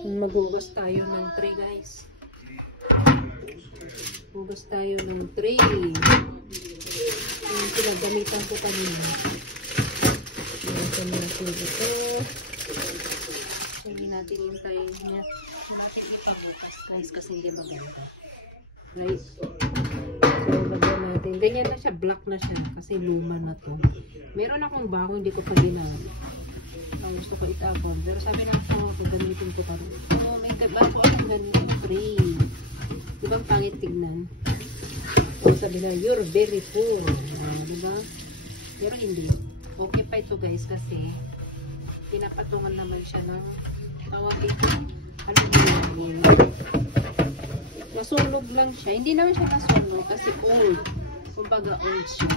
Maghugas tayo ng tray, guys. Hugas tayo ng tray. Yung pinagamitan ko kanina. Hugasan natin ito. Hindi natin yung tray niya. Hindi natin ipabukas, guys, kasi hindi maganda. Guys. So, lagyan natin. Ganyan na siya. Black na siya. Kasi luma na to. Meron akong bago, hindi ko pa ginamit. Gusto ko itapon. Pero sabi na ako, gagamitin ko pa rin. So, may bago akong ganito tray. Ibang pangit tignan. So, sabi na, you're very poor. Diba? Pero hindi. Okay pa ito, guys, kasi pinapatungan naman siya ng tawag ito. Ano yun? Nasunog lang siya. Hindi naman siya nasunog kasi old. Kumbaga old siya.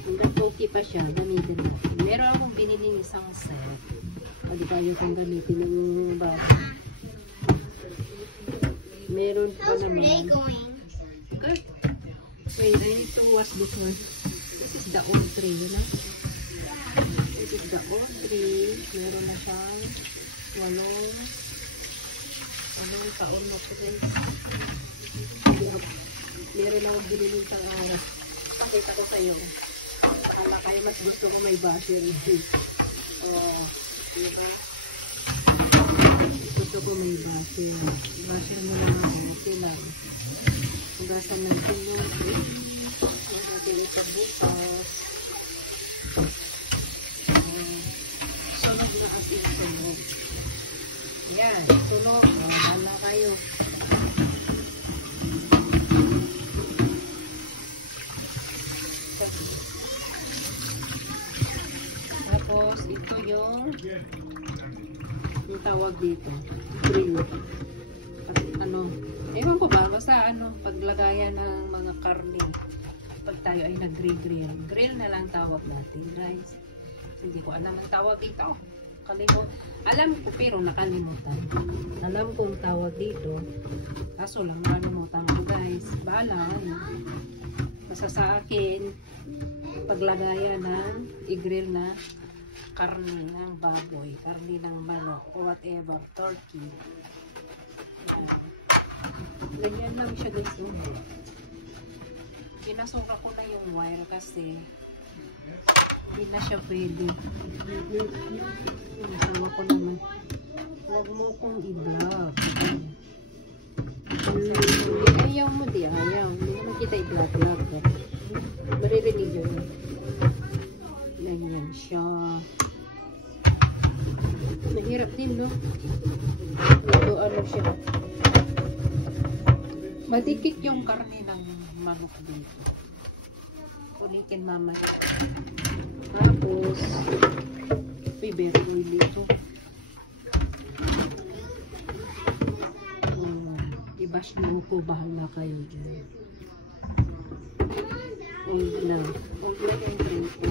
Hanggang okay pa siya, gamitin natin. Meron akong biniling isang set. Pwede tayo kung gamitin ng bago. Meron pa naman. Good. Wait, I need to wash this one. This is the old tray, you know? This is the old tray. Meron na siyang walong taon na po rin. Meron akong biniling isang araw. Pakita ko sa'yo. Pakala kayo mas gusto ko may basher. Oh, diba? Gusto ko may basher. Basher mo lang ako. Okay lang. Hugasan natin yung huwag natin itabukas. Sunog na at sunog. Yan. Sunog. Hala kayo. Tapos, ito yung tawag dito. Grill. At ano, ewan ko ba, basta ano, paglagayan ng mga karne. Pag tayo ay nag-grill. Grill na lang tawag natin, guys. Hindi ko alam ang tawag dito. Alam ko pero nakalimutan. Alam ko ang tawag dito. Kaso lang nakalimutan ko, guys. Bahala. Basta sa akin, paglagayan ng i-grill na karne ng baboy, karne ng manok, o whatever, turkey. Yan. Ganyan lang siya, guys. Pinasuka ko na yung wire kasi hindi na siya pwede. Nasawa ko naman. Huwag mo kong i-vlog. Ayaw mo di, ayaw. Hindi mo kita i-vlog. Maririnig yun. Ganyan siya. Mahirap din, no? Ito, ano siya. Madikit yung karne ng manok dito. Ulitin mamaya. Tapos, very oil dito. I-bash nyo po, bahala kayo dyan. Oil lang. Oil lang yung tray ko.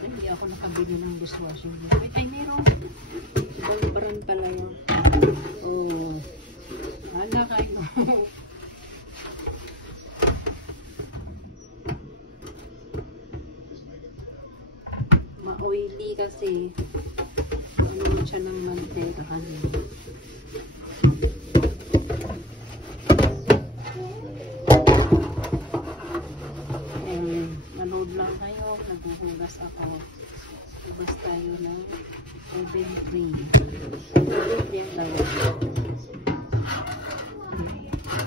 Hindi ako nakabili ng dishwashing. Wait, ay meron. Ibang pala yun. Oh. Hala kayo. Ma-oily kasi ano siya ng mantika kanina. Manood lang kayo. Naghuhugas ako. Hugas tayo ng oven tray. Oven tray ang tawag.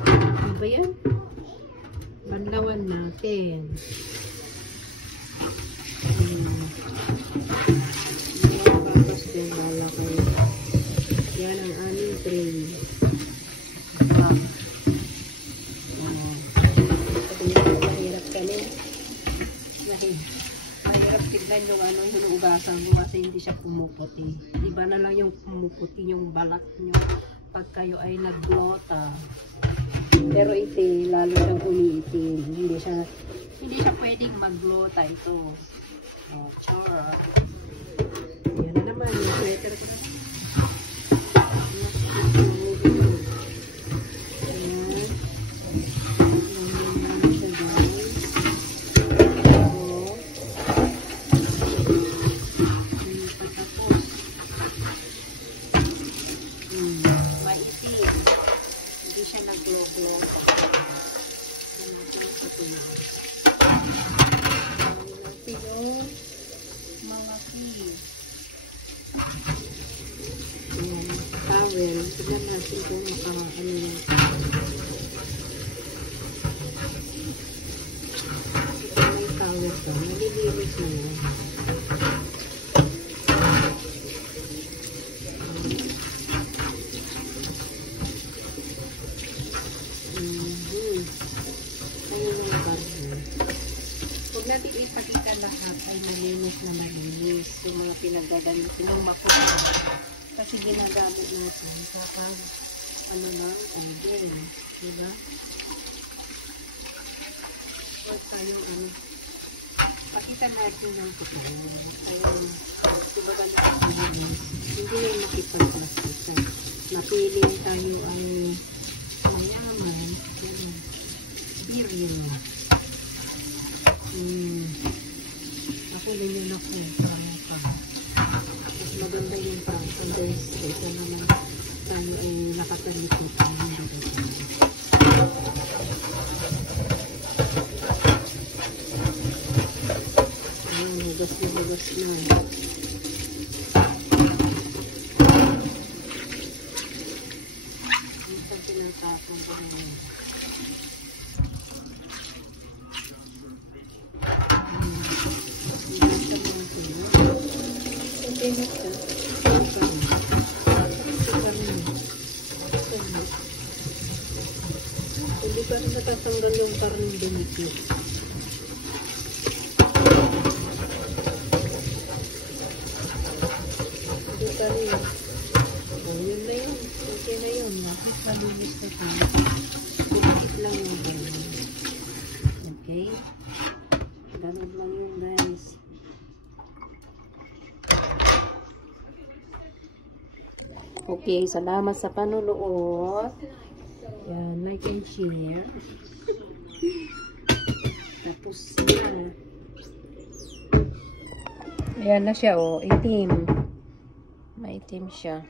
Ano ba yan? Banlawan natin. Nakakakas din bala kayo. Yan ang aming tray. Mahirap kami. Mahirap tignan yung ano, yung ugasan mo kasi hindi siya pumuputi. Iba na lang yung pumuputi yung balat nyo pag kayo ay nagblota. Pero ito, lalo siyang umiitim. Hindi siya pwedeng magblota ito. Oh, char. Yan na naman. Yung sweater ko na. Basta lahat ay malinis na malinis. Yung mga pinagdagamit, yung makuha. Kasi ginagamit natin kapag ano lang, oil. Diba? Huwag tayong ano. Pakita natin ng totoo. Kaya, diba ba nakasimulan? Hindi yung makipag-plastikan. Napiling tayo ay mayaman. Biryo. Ako din yun ako. Parang pa. Mas maganda yung parang guys. Kaysa naman tayo ay nakatalipot tayo ng dito. Hugas na hugas na. Minsan pinatapon ko na yun. Hindi pa rin natatanggal yung karning dumikit. Hindi pa rin. O, yun na yun. Okay na yun. Nakit malinis na tayo. Dumikit lang yung ganun. Okay? Ganun lang yun, guys. Okay, salamat sa panunood. Yan, like and share. Tapos na. Ayan na siya, oh. Itim. Maitim siya.